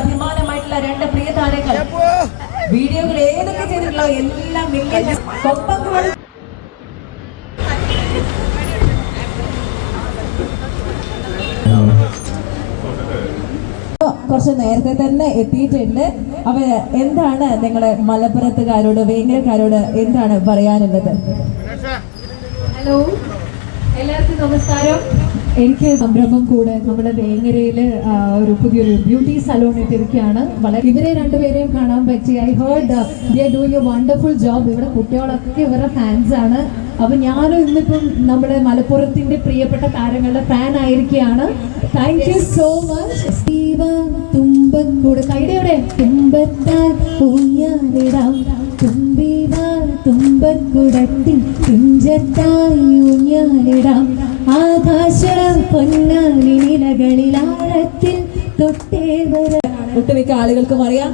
അഭിമാനമായിട്ടുള്ള രണ്ട് പ്രിയ താരങ്ങൾ വീഡിയോകൾ ഏതൊക്കെ ചെയ്തിട്ടുള്ള എല്ലാം കുറച്ച് നേരത്തെ തന്നെ എത്തിയിട്ടുണ്ട്. അവ എന്താണ് നിങ്ങളെ മലപ്പുറത്തുകാരോട് വേങ്ങരക്കാരോട് എന്താണ് പറയാനുള്ളത്? ഹലോ എല്ലാവർക്കും നമസ്കാരം. എനിക്ക് സംരംഭം കൂടെ നമ്മുടെ വേങ്ങരയിൽ ഒരു പുതിയൊരു ബ്യൂട്ടി സലോൺ ഇട്ടിരിക്കുകയാണ് വളരെ ഇവരെ രണ്ടുപേരെയും കാണാൻ പറ്റി. I heard doing a wonderful job ഇവിടെ കുട്ടികളൊക്കെ ഇവരുടെ ഫാൻസ് ആണ്. അപ്പൊ ഞാനും ഇന്നിപ്പം നമ്മുടെ മലപ്പുറത്തിന്റെ പ്രിയപ്പെട്ട താരങ്ങളുടെ ഫാൻ ആയിരിക്കുകയാണ്. താങ്ക് യു സോ മച്ച് തുമ്പക്കൂട് കൈയുടെ തുമ്പത്താൽ ഊഞ്ഞാലിടാം. തുമ്പിവാ തുമ്പക്കുടത്തി തുഞ്ചത്തായി ഊഞ്ഞാലിടാം. തൊട്ടേ ഒട്ടുമിക്ക ആളുകൾക്കും അറിയാം.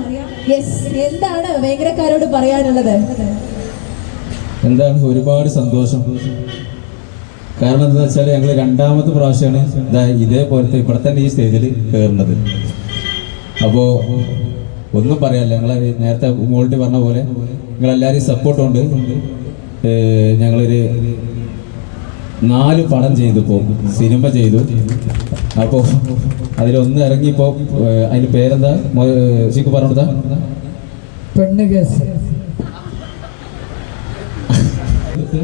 യെസ് എന്താണ് വേങ്ങരക്കാരോട് പറയാനുള്ളത്? എന്താണ് ഒരുപാട് സന്തോഷം. കാരണം എന്താ വെച്ചാൽ ഞങ്ങൾ രണ്ടാമത്തെ പ്രാവശ്യമാണ് ഇതാ ഇതേപോലത്തെ ഇവിടെ തന്നെ ഈ സ്റ്റേജിൽ കയറുന്നത് അപ്പോൾ ഒന്നും പറയാല്ല ഞങ്ങൾ നേരത്തെ മോൾട്ടി പറഞ്ഞ പോലെ നിങ്ങളെല്ലാരും സപ്പോർട്ടുണ്ട് ഞങ്ങളൊരു നാല് പടം ചെയ്തു ഇപ്പോൾ സിനിമ ചെയ്തു. അപ്പോൾ അതിലൊന്ന് ഇറങ്ങിയപ്പോൾ അതിന് പേരെന്താ? ശിക്കു പറഞ്ഞെടുത്താ? പെണ്ണ് കേസ്.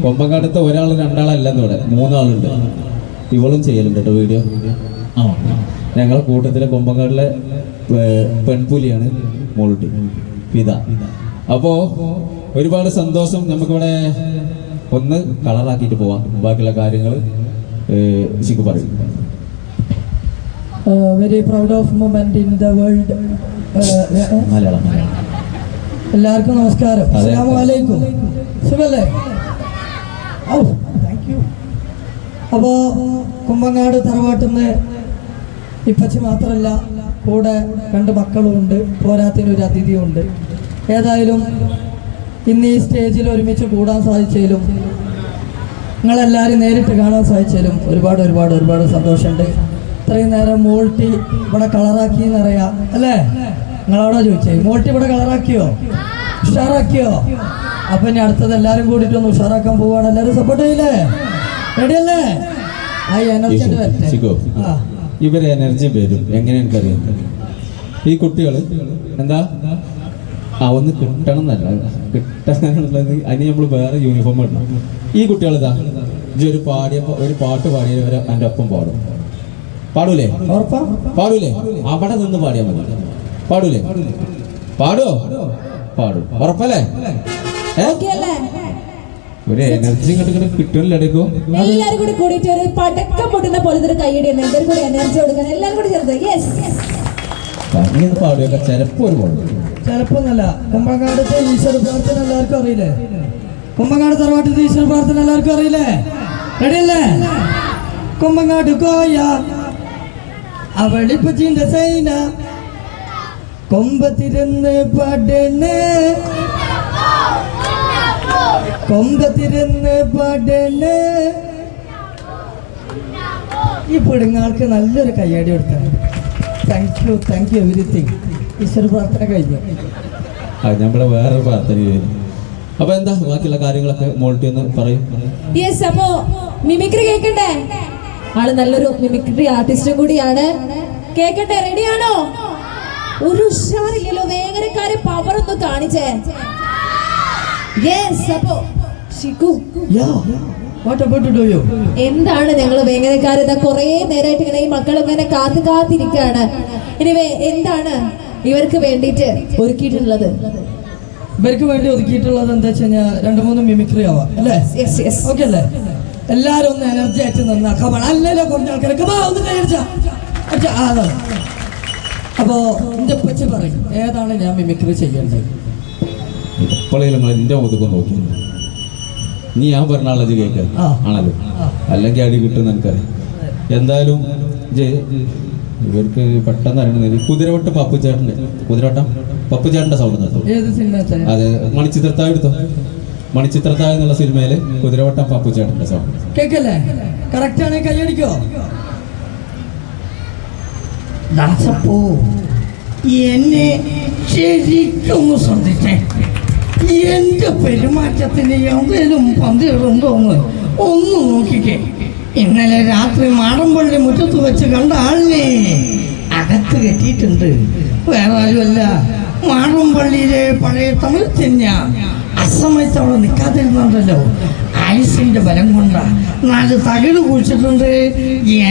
കൊമ്പങ്കാട്ടത്തെ ഒരാൾ രണ്ടാളല്ലെന്ന് ഇവിടെ. മൂന്നാളുണ്ട്. ഇവളും ചെയ്യലുണ്ട് കേട്ടോ വീഡിയോ. ആ. ഞങ്ങളെ കൂട്ടത്തിലെ കൊമ്പങ്കാട്ടിലെ പെൺപുലിയാണ് മോളുട്ടി. പിത. അപ്പോ ഒരുപാട് സന്തോഷം നമുക്കിവിടെ ഒന്ന് കളറാക്കിയിട്ട് പോവാം. ബാക്കിയുള്ള കാര്യങ്ങൾ ശിഖു പറയും. Very proud of moment in the world Malayalam എല്ലാവർക്കും നമസ്കാരം. അലൈക്കും സുഖല്ലേ? അപ്പോൾ കുമ്പങ്ങാട് തറവാട്ടിൽ നിന്ന് ഇപ്പച്ചി മാത്രമല്ല കൂടെ രണ്ട് മക്കളും ഉണ്ട് പോരാത്തിന് ഒരു അതിഥിയും ഉണ്ട് ഏതായാലും ഇന്ന് ഈ സ്റ്റേജിൽ ഒരുമിച്ച് കൂടാൻ സാധിച്ചതിലും നിങ്ങളെല്ലാവരും നേരിട്ട് കാണാൻ സാധിച്ചാലും ഒരുപാട് ഒരുപാട് ഒരുപാട് സന്തോഷമുണ്ട്. ഇത്രയും നേരം മോൾട്ടി ഇവിടെ കളറാക്കി എന്നറിയാം അല്ലേ? നിങ്ങളവിടെ ചോദിച്ചേ മോൾട്ടി ഇവിടെ കളറാക്കിയോ? ഉഷാറാക്കിയോ? അപ്പൊ ഇനി അടുത്തത് എല്ലാവരും കൂടിയിട്ട് ഒന്ന് ഉഷാറാക്കാൻ പോവാണ് എല്ലാവരും സപ്പോർട്ട് ചെയ്യില്ലേ? റെഡിയല്ലേ ആ എനർജി വരട്ടെ. ഇവരെ എനർജി വരും. എങ്ങനെ എനിക്കറിയാം. ഈ കുട്ടികൾ എന്താ? ആ ഒന്ന് കിട്ടണം എന്നല്ല കിട്ടാനുള്ളത് അതിന് നമ്മൾ വേറെ യൂണിഫോം ഇടണം. ഈ കുട്ടികൾ ഇതാ ഒരു പാടിയ ഒരു പാട്ട് പാടിയവരെ എന്റെ ഒപ്പം പാടും. പാടൂലേ? പാടൂലേ? അവിടെ നിന്ന് പാടിയാൽ മതി. പാടൂലേ? പാടോ? പാടും. ഉറപ്പല്ലേ? ഒരു എനർജി ഇങ്ങോട്ട് കിട്ടും കിട്ടുമല്ലോ ഇടയ്ക്കോ. എല്ലാരും കൂടി കൂടിയിട്ട് ഒരു പടക്കം പൊട്ടുന്ന പോലത്തെ ഒരു കൈയടി എല്ലാവരും കൂടി എനർജി കൊടുക്കാൻ എല്ലാവരും കൂടി ചേർത്ത്. യെസ് അങ്ങനെ പാടുകയൊക്കെ ചിലപ്പോ ഒരു പാടും ചിലപ്പോ നല്ല കുമ്പങ്ങാടത്തെ ഈശ്വര പ്രാർത്ഥന എല്ലാവർക്കും അറിയില്ലേ? കുമ്പങ്ങാട് തറവാട്ടിത്തെ ഈശ്വര പ്രാർത്ഥന എല്ലാവർക്കും അറിയില്ലേ? റെഡിയല്ലേ കുമ്പങ്ങാട് കോയ അവളിപ്പച്ചിന്റെ സൈന കൊമ്പത്തിരുന്ന് പാടണേ. കൊമ്പത്തിരുന്ന് പാടണേ. ഈ പെടുങ്ങാൾക്ക് നല്ലൊരു കയ്യടി കൊടുത്താണ് thank you thank you everything ഈശ്വര പ്രാർത്ഥന കഴിഞ്ഞു. നമ്മളെ വേറെ പ്രാർത്ഥന അപ്പൊ എന്താ ബാക്കിയുള്ള കാര്യങ്ങളൊക്കെ മോൾട്ടി എന്ന് പറയും. യെസ് അപ്പോ മിമിക്രി കേക്കണ്ടേ? ആൾ നല്ലൊരു മിമിക്രി ആർട്ടിസ്റ്റും കൂടിയാണ്. കേക്കട്ടെ റെഡിയാണോ ഒരു ഉഷാറില്ലല്ലോ വേങ്ങരക്കാരെ പവർ ഒന്ന് കാണിച്ചേ. യെസ് അപ്പോ ഷിക്കു യാ എന്താണ് ഞങ്ങൾ വേങ്ങരക്കാർ ഇതാ കുറേ നേരമായിട്ട് ഇങ്ങനെ ഈ മക്കൾ ഇങ്ങനെ കാത്തു കാത്തിരിക്കാണ് ഇനി എന്താണ് ഇവർക്ക് വേണ്ടിയിട്ട് ഒരുക്കിയിട്ടുള്ളത്? ഇവർക്ക് വേണ്ടി ഒതുക്കിയിട്ടുള്ളത് എന്താ വെച്ച് കഴിഞ്ഞാൽ രണ്ട് മൂന്ന് മിമിക്രി ആവാം അല്ലേ? ഓക്കെ അല്ലേ? എല്ലാരും ഒന്ന് എനർജി ആയിട്ട് നന്നാക്കാം അല്ലല്ലോ കുറഞ്ഞ ആൾക്കാരൊക്കെ ഒന്ന് അപ്പോ എന്റെ പച്ച പറയും ഏതാണ് ഞാൻ മിമിക്രി ചെയ്യേണ്ടത്? എപ്പോഴും നിങ്ങൾ എന്റെ മുതുക്കം നോക്കി നീ ഞാൻ പറഞ്ഞ ആളത് കേൾക്കാൻ ആ. ആണല്ലോ. അല്ലെങ്കിൽ അടി കിട്ടും എനിക്കറിയാം എന്തായാലും ജയ് ഇവർക്ക് പെട്ടെന്ന് അറിയണമെന്നില്ല കുതിരവട്ടം പപ്പുചേട്ടന്റെ കുതിരവട്ടം? പപ്പുചേട്ടന്റെ സൗണ്ട് സിനിമ അതെ മണിച്ചിത്രത്താഴ് എടുത്തോ? മണിച്ചിത്രത്താഴ് എന്നുള്ള സിനിമയിൽ കുതിരവട്ടം പപ്പുചേട്ടന്റെ സൗണ്ട് കേക്കല്ലേ കറക്റ്റ് ആണ് കൈയടിക്കോ ദാസപ്പോ എന്നെ ശരിക്കും ശ്രദ്ധിച്ചേ. എന്റെ പെരുമാറ്റത്തിന് എവിടെയും പന്തിടുണ്ടോന്ന് ഒന്ന് നോക്കിക്കേ. ഇന്നലെ രാത്രി മാടമ്പള്ളി മുറ്റത്ത് വെച്ച് കണ്ട ആളിനെ അകത്ത് കെട്ടിയിട്ടുണ്ട്. വേറെ ആരുമല്ല. മാടമ്പള്ളിയിലെ പഴയ തമിഴ് തിന്ന അസമയത്ത് അവിടെ നിൽക്കാതിരുന്നുണ്ടല്ലോ. ആയുസിന്റെ ബലം കൊണ്ട നാല് തകിട് കുഴിച്ചിട്ടുണ്ട്.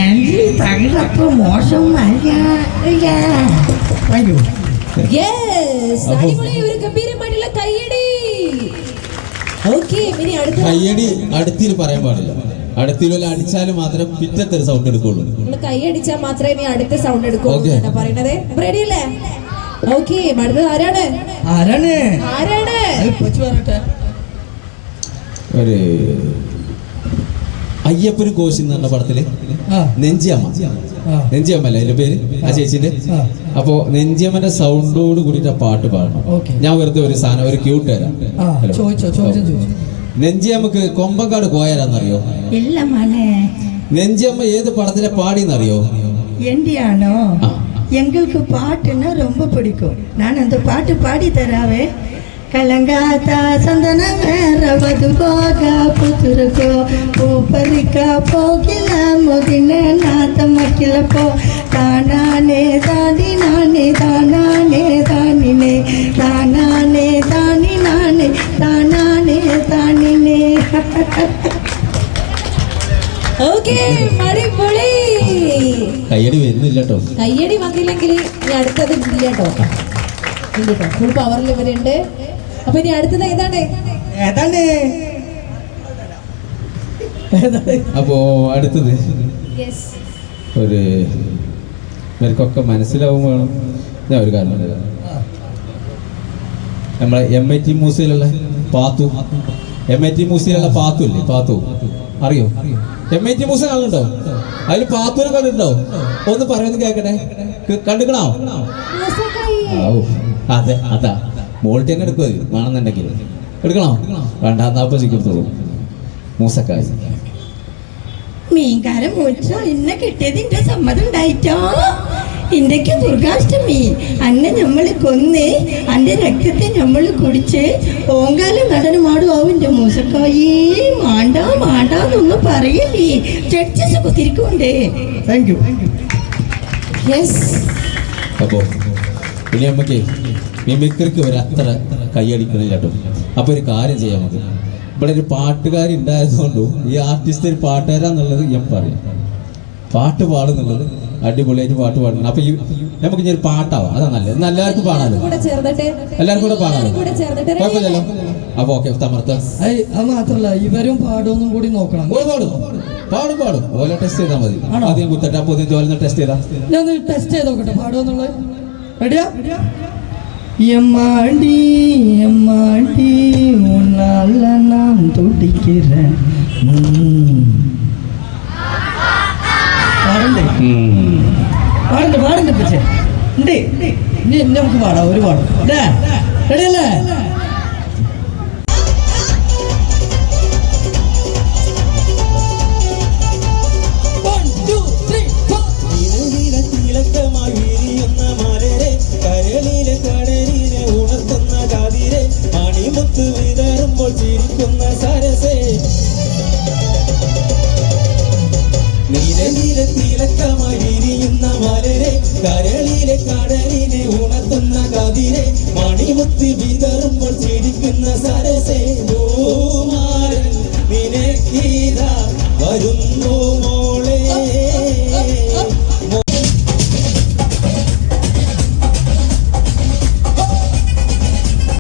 എനിക്ക് തകിട് അത്ര മോശം താങ്ക് യു യെസ് അടിപൊളി ഒരു ഗംഭീരമായിട്ടുള്ള കയ്യടി. ഓക്കെ ഇനി അടുത്ത കയ്യടി അടുത്തിൽ പറയാൻ പാടില്ല. അടുത്തിൽ വല്ല അടിച്ചാൽ മാത്രമേ പിറ്റത്തെ ഒരു സൗണ്ട് എടുക്കുള്ളൂ. നമ്മൾ കൈയടിച്ചാൽ മാത്രമേ ഇനി അടുത്ത സൗണ്ട് എടുക്കൂ Okay. എന്നാ പറയണത്. റെഡി അല്ലേ? ഓക്കെ അടുത്തത് ആരാണ്? ആരാണ്? ആരാണ്? ഒരു അയ്യപ്പന് കോശി എന്ന് പറഞ്ഞ പടത്തില് ആ നെഞ്ചിയമ്മ ആ. നെഞ്ചിയമ്മ അല്ലേ അതിന്റെ പേര് ആ ചേച്ചിന്റെ ആ. അപ്പോ നെഞ്ചിയമ്മന്റെ സൗണ്ടോട് കൂടിയിട്ട് ആ പാട്ട് പാടണം Okay. ഞാൻ വെറുതെ ഒരു സാധനം ഒരു ക്യൂട്ട് തരാം ആ ഹലോ. ചോദിച്ചോ ചോദ്യം ചോദിച്ചോ നെഞ്ചിയമ്മക്ക് കൊമ്പങ്കാട് പോയാലാന്നറിയോ ഇല്ല മോനെ നെഞ്ചിയമ്മ ഏത് പടത്തിലെ പാടിയെന്നറിയോ எந்தியானோ ஆ. எங்களுக்கு பாட்டுன்னா ரொம்ப பிடிக்கும் நான் அந்த பாட்டு பாடி தராவே ಕಲಂಗಾತ ಸಂದನ ಮೇರವದು ಭೋಗ ಪುತುರುಕೋ ಪೂಪರಿಕ ಪೋಗಿಲ ಮುದಿನ ನಾತ ಮಕ್ಕಿಲ ಪೋ ತಾನಾನೆ ತಾನಿ ನಾನೆ ತಾನಾನೆ ತಾನಿನೆ ತಾನಾನೆ ತಾನಿ ನಾನೆ ತಾನಾನೆ ತಾನಿನೆ ഓക്കെ അടിപൊളി കയ്യടി വരുന്നില്ല കേട്ടോ കയ്യടി വന്നില്ലെങ്കിൽ ഇനി അടുത്തത് ഇല്ല കേട്ടോ ഇല്ല കേട്ടോ ഫുൾ പവറിൽ ഇവരുണ്ട് അപ്പൊ ഇനി അടുത്തത് ഏതാണ്? ഏതാണ്? അപ്പോ അടുത്തത്. യെസ് ഒരു ഇവർക്കൊക്കെ മനസ്സിലാവും വേണം. ഞാൻ ഒരു കാരണം നമ്മളെ എം ഐ ടി മ്യൂസിയത്തിലുള്ള പാത്തു. എം ഐ ടി മ്യൂസിയത്തിലുള്ള പാത്തു ഇല്ലേ? പാത്തു. അറിയോ? എം ഐ ടി മ്യൂസിയം ആളുണ്ടോ അതിൽ പാത്തുനെ കണ്ടിട്ടുണ്ടോ? ഒന്ന് പറയുന്നത് കേക്കട്ടെ കണ്ടിക്കണോ. അതെ അതാ. മോൾട്ടി തന്നെ എടുക്കുക വേണമെന്നുണ്ടെങ്കിൽ. എടുക്കണോ? വേണ്ട എന്നാ ചിക്കത്തോളൂ മൂസക്കായി. മീൻകാരൻ മോനിച്ചോ എന്നെ കിട്ടിയത് കിട്ടിയതിന്റെ സമ്മതം ഉണ്ടായിട്ടോ? ഇന്ത്യയ്ക്ക് ദുർഗാഷ്ടമി. അന്നെ നമ്മൾ കൊന്ന് അന്റെ രക്തത്തെ നമ്മൾ കുടിച്ച് ഓങ്കാലം നടനമാടും ആവിന്റെ മൂസക്കായി. മാണ്ട മാണ്ടാന്നൊന്നും പറയില്ലേ? ജഡ്ജസ് കുത്തിരിക്കുണ്ടേ താങ്ക് യു യെസ് അപ്പോൾ ഇനി നമുക്ക് മിമിക്രിക്ക് ഒരു അത്ര കൈയടിക്കണില്ല കേട്ടോ. അപ്പോൾ ഒരു കാര്യം ചെയ്യാൻ മതി ഇവിടെ ഒരു പാട്ടുകാരി ഉണ്ടായതുകൊണ്ടും ഈ ആർട്ടിസ്റ്റ് ഒരു പാട്ടുകാരാന്നുള്ളത് ഞാൻ പറയും. പാട്ട് പാടുന്നുള്ളത് അടിപൊളിയായിട്ട് പാട്ട് പാടുന്നു അപ്പൊ ഈ നമുക്ക് ഇനി ഒരു പാട്ടാവാം. അതാ നല്ലത്. ഇന്ന് എല്ലാവർക്കും പാടാലോ? ചേർന്നിട്ട് എല്ലാവർക്കും കൂടെ പാടാലോ? കൂടെ ചേർന്നിട്ട് ready? കുഴപ്പമില്ലല്ലോ? അപ്പൊ ഓക്കെ തമർത്ത. അത് മാത്രല്ല ഇവരും പാടുമെന്നും കൂടി നോക്കണം. പാടും. പാടും പാടും. ഓലെ ടെസ്റ്റ് ചെയ്താൽ മതി. ആദ്യം കുത്തട്ടെ അപ്പൊ ടെസ്റ്റ് ചെയ്താ. ഞാൻ ടെസ്റ്റ് ചെയ്ത് നോക്കട്ടെ പാടുമെന്നുള്ളത്. റെഡിയാ எம்மாடி எம்மாடி உன்னால நான் துடிக்கிறேன் ம். പാടണ്ടേ പാടണ്ട പാടണ്ട പച്ചേ ഉണ്ട് ഇനി ഇനി നമുക്ക് പാടാം ഒരു പാടും റെഡി കതിരെ മണിമുത്തി വിതറുമ്പോൾ ചിരിക്കുന്ന സരസേ നോമാരൻ നിനക്കീത വരുന്ന.